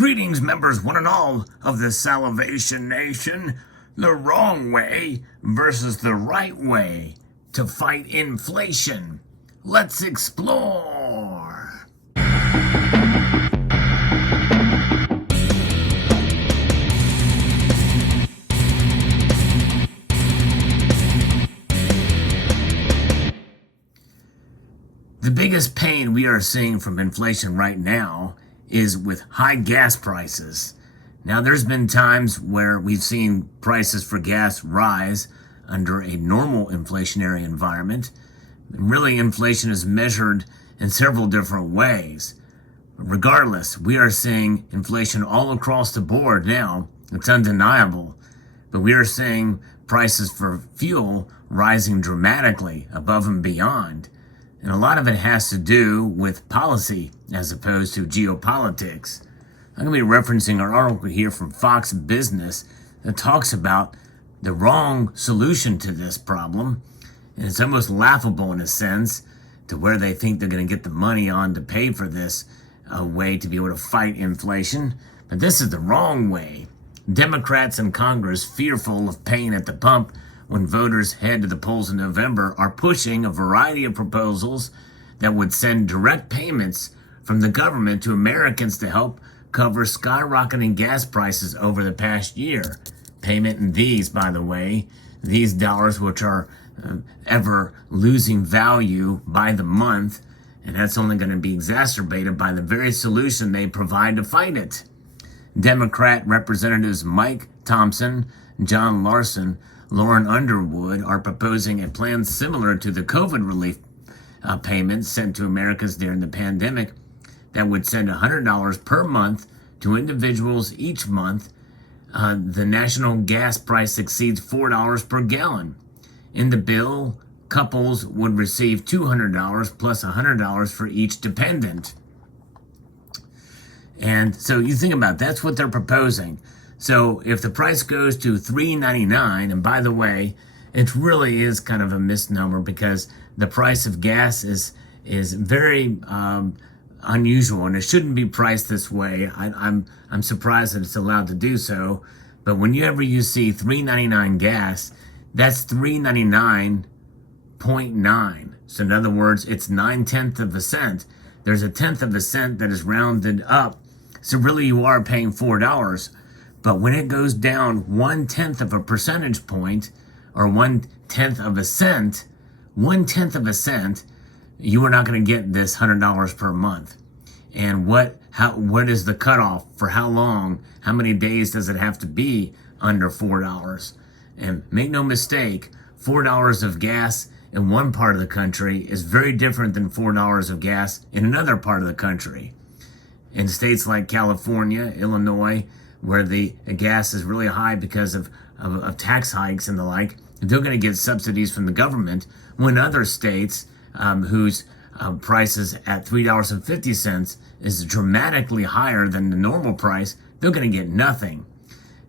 Greetings, members, one and all of the Salivation Nation. The wrong way versus the right way to fight inflation. Let's explore. The biggest pain we are seeing from inflation right now is with high gas prices. Now, there's been times where we've seen prices for gas rise under a normal inflationary environment. And really, inflation is measured in several different ways. Regardless, we are seeing inflation all across the board now. It's undeniable. But we are seeing prices for fuel rising dramatically above and beyond. And a lot of it has to do with policy as opposed to geopolitics. I'm going to be referencing an article here from Fox Business that talks about the wrong solution to this problem. And it's almost laughable in a sense to where they think they're going to get the money on to pay for this way to be able to fight inflation. But this is the wrong way. Democrats in Congress, fearful of pain at the pump when voters head to the polls in November, are pushing a variety of proposals that would send direct payments from the government to Americans to help cover skyrocketing gas prices over the past year. Payment in these, by the way, these dollars which are ever losing value by the month, and that's only going to be exacerbated by the very solution they provide to fight it. Democrat Representatives Mike Thompson, John Larson, Lauren Underwood are proposing a plan similar to the COVID relief payments sent to Americans during the pandemic that would send $100 per month to individuals each month. The national gas price exceeds $4 per gallon. In the bill, couples would receive $200 plus $100 for each dependent. And so you think about it, that's what they're proposing. So if the price goes to $3.99, and by the way, it really is kind of a misnomer because the price of gas is very unusual, and it shouldn't be priced this way. I'm surprised that it's allowed to do so. But whenever you see $3.99 gas, that's $3.99.9. So in other words, it's 9/10 of a cent. There's a 1/10 of a cent that is rounded up. So really you are paying $4. But when it goes down 1/10 of a percentage point, or 1/10 of a cent, 1/10 of a cent, you are not going to get this $100 per month. And what is the cutoff for how long? How many days does it have to be under $4? And make no mistake, $4 of gas in one part of the country is very different than $4 of gas in another part of the country. In states like California, Illinois, where the gas is really high because of tax hikes and the like, they're going to get subsidies from the government, when other states whose prices at $3.50 is dramatically higher than the normal price, they're going to get nothing.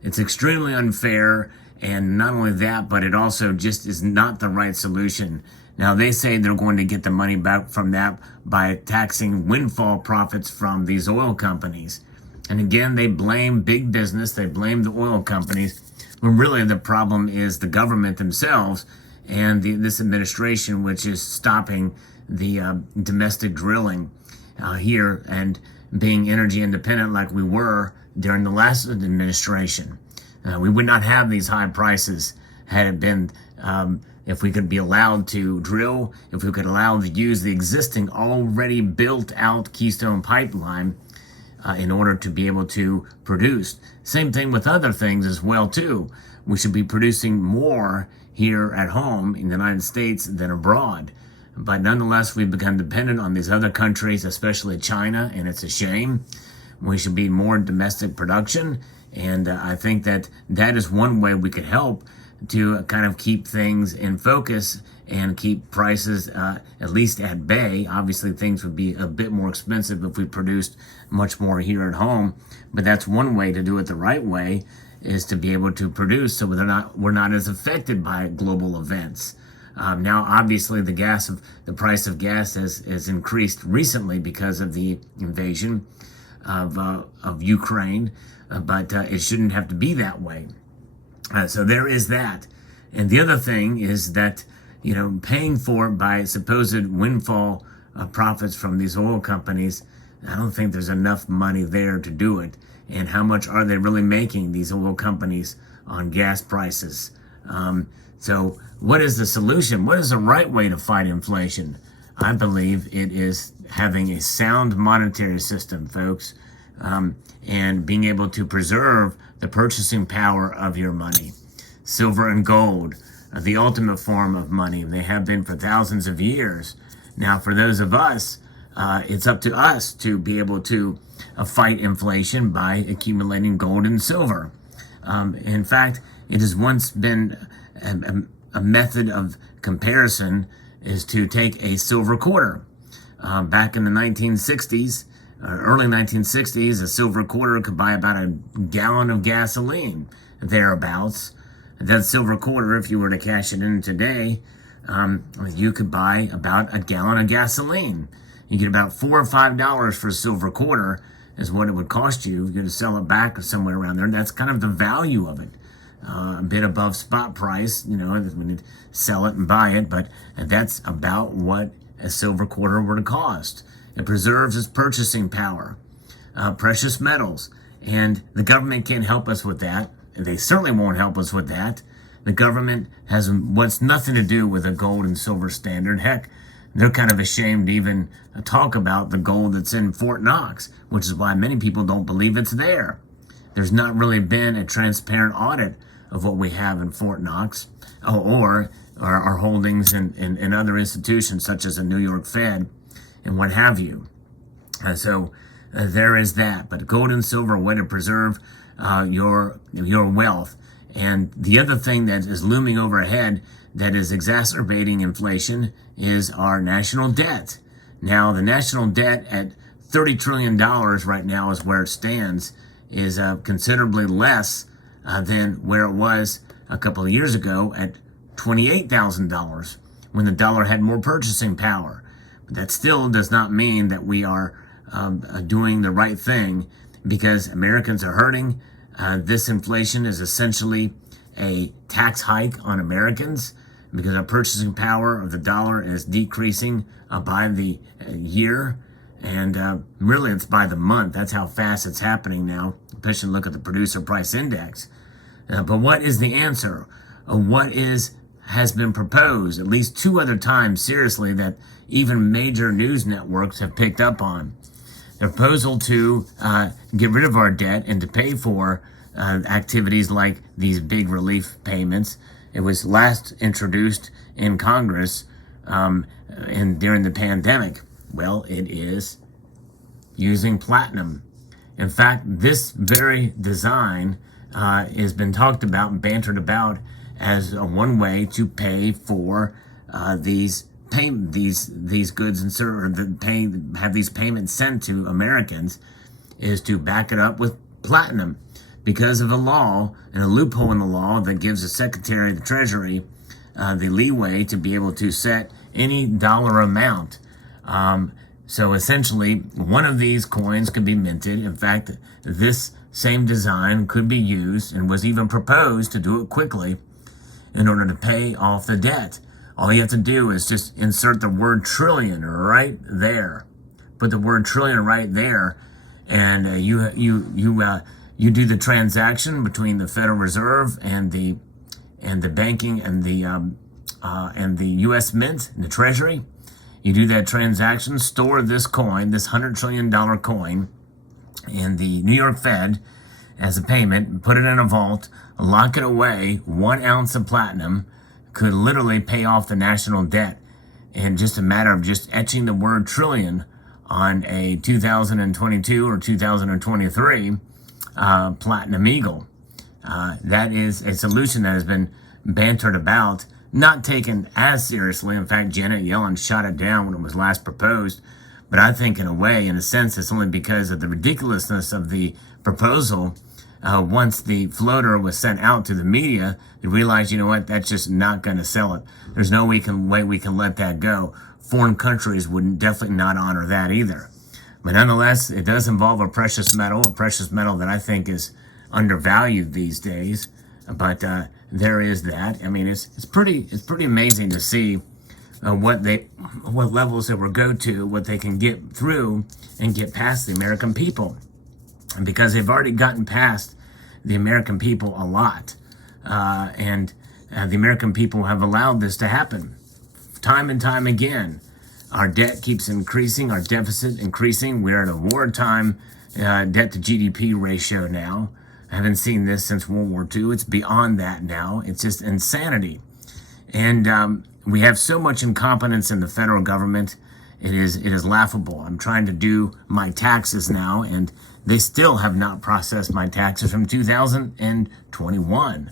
It's extremely unfair, and not only that, but it also just is not the right solution. Now, they say they're going to get the money back from that by taxing windfall profits from these oil companies. And again, they blame big business, they blame the oil companies, when really the problem is the government themselves and this administration, which is stopping the domestic drilling here and being energy independent like we were during the last administration. We would not have these high prices had it been, if we could be allowed to drill, if we could allow to use the existing already built out Keystone Pipeline in order to be able to produce. Same thing with other things as well too. We should be producing more here at home in the United States than abroad. But nonetheless, we've become dependent on these other countries, especially China, and it's a shame. We should be more domestic production, and I think that is one way we could help to kind of keep things in focus and keep prices at least at bay. Obviously, things would be a bit more expensive if we produced much more here at home, but that's one way to do it the right way, is to be able to produce so we're not as affected by global events. Now, obviously, the price of gas has increased recently because of the invasion. of Ukraine, but it shouldn't have to be that way. So there is that. And the other thing is that, paying for it by supposed windfall profits from these oil companies, I don't think there's enough money there to do it. And how much are they really making, these oil companies, on gas prices? So what is the solution? What is the right way to fight inflation? I believe it is having a sound monetary system, folks, and being able to preserve the purchasing power of your money. Silver and gold are the ultimate form of money. They have been for thousands of years. Now, for those of us, it's up to us to be able to fight inflation by accumulating gold and silver. In fact, it has once been a method of comparison is to take a silver quarter. Back in the 1960s, early 1960s, a silver quarter could buy about a gallon of gasoline, thereabouts. That silver quarter, if you were to cash it in today, you could buy about a gallon of gasoline. You get about $4 or $5 for a silver quarter is what it would cost you. You're going to sell it back or somewhere around there. That's kind of the value of it. A bit above spot price, when you sell it and buy it, but that's about what a silver quarter were to cost. It preserves its purchasing power. Precious metals, and the government can't help us with that. They certainly won't help us with that. The government has what's nothing to do with a gold and silver standard. Heck, they're kind of ashamed to even talk about the gold that's in Fort Knox, which is why many people don't believe it's there. There's not really been a transparent audit of what we have in Fort Knox, or our holdings in other institutions such as the New York Fed and what have you. So there is that. But gold and silver are a way to preserve your wealth. And the other thing that is looming overhead that is exacerbating inflation is our national debt. Now, the national debt at $30 trillion right now is where it stands, is considerably less than where it was a couple of years ago at $28,000 when the dollar had more purchasing power. But that still does not mean that we are doing the right thing, because Americans are hurting. This inflation is essentially a tax hike on Americans because our purchasing power of the dollar is decreasing by the year. And really, it's by the month. That's how fast it's happening now, especially look at the producer price index. But what is the answer? What has been proposed at least 2 other times, seriously, that even major news networks have picked up on? The proposal to get rid of our debt and to pay for activities like these big relief payments. It was last introduced in Congress during the pandemic. Well, it is using platinum. In fact, this very design has been talked about and bantered about as one way to pay for these goods and services, have these payments sent to Americans, is to back it up with platinum, because of a law and a loophole in the law that gives the Secretary of the Treasury the leeway to be able to set any dollar amount. So essentially, one of these coins could be minted. In fact, this same design could be used and was even proposed to do it quickly in order to pay off the debt. All you have to do is just insert the word trillion right there. Put the word trillion right there, and you do the transaction between the Federal Reserve and the banking and the U.S. Mint and the Treasury. You do that transaction, store this coin, this $100 trillion coin, in the New York Fed as a payment, put it in a vault, lock it away. 1 ounce of platinum could literally pay off the national debt in just a matter of just etching the word trillion on a 2022 or 2023 Platinum Eagle. That is a solution that has been bantered about, not taken as seriously. In fact, Janet Yellen shot it down when it was last proposed. But I think in a sense, it's only because of the ridiculousness of the proposal. Once the floater was sent out to the media, they realized, you know what, that's just not going to sell it. There's no way we can let that go. Foreign countries would definitely not honor that either. But nonetheless, it does involve a precious metal that I think is undervalued these days. But there is that. I mean, it's pretty amazing to see what levels they will go to, what they can get through and get past the American people, and because they've already gotten past the American people a lot, and the American people have allowed this to happen time and time again. Our debt keeps increasing, our deficit increasing. We're at a wartime debt to GDP ratio now. I haven't seen this since World War II. It's beyond that now. It's just insanity. And we have so much incompetence in the federal government. It is laughable. I'm trying to do my taxes now, and they still have not processed my taxes from 2021.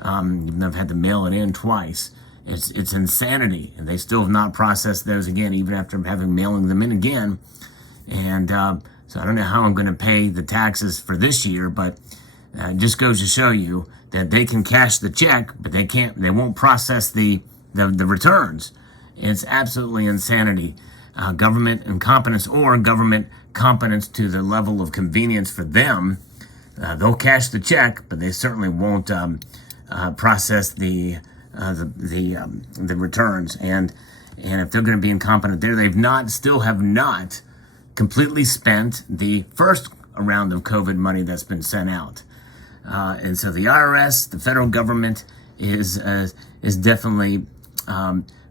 I've had to mail it in twice. It's insanity, and they still have not processed those again, even after having mailing them in again. And so I don't know how I'm going to pay the taxes for this year, but it just goes to show you that they can cash the check, but they won't process the returns. It's absolutely insanity. Government incompetence or government competence to the level of convenience for them. They'll cash the check, but they certainly won't process the returns. And if they're going to be incompetent there, still have not completely spent the first round of COVID money that's been sent out. And so the IRS, the federal government, is definitely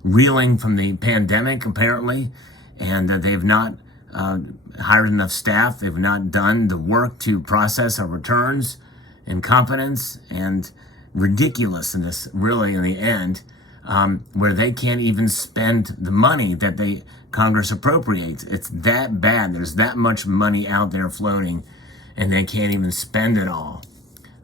reeling from the pandemic, apparently, and they've not hired enough staff. They've not done the work to process our returns. Incompetence and ridiculousness, really, in the end, where they can't even spend the money that Congress appropriates. It's that bad. There's that much money out there floating, and they can't even spend it all.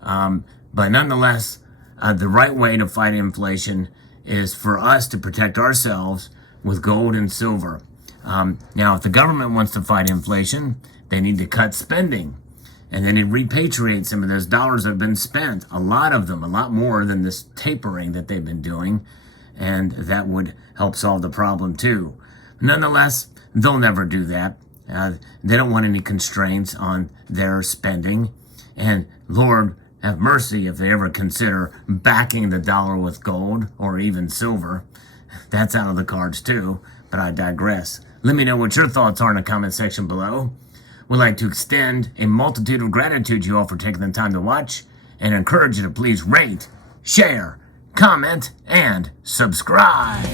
But nonetheless, the right way to fight inflation is for us to protect ourselves with gold and silver. Now, if the government wants to fight inflation, they need to cut spending. And then repatriate some of those dollars that have been spent. A lot of them, a lot more than this tapering that they've been doing. And that would help solve the problem too. Nonetheless, they'll never do that. They don't want any constraints on their spending. And Lord, have mercy if they ever consider backing the dollar with gold or even silver. That's out of the cards too, but I digress. Let me know what your thoughts are in the comment section below. We'd like to extend a multitude of gratitude to you all for taking the time to watch and encourage you to please rate, share, comment, and subscribe.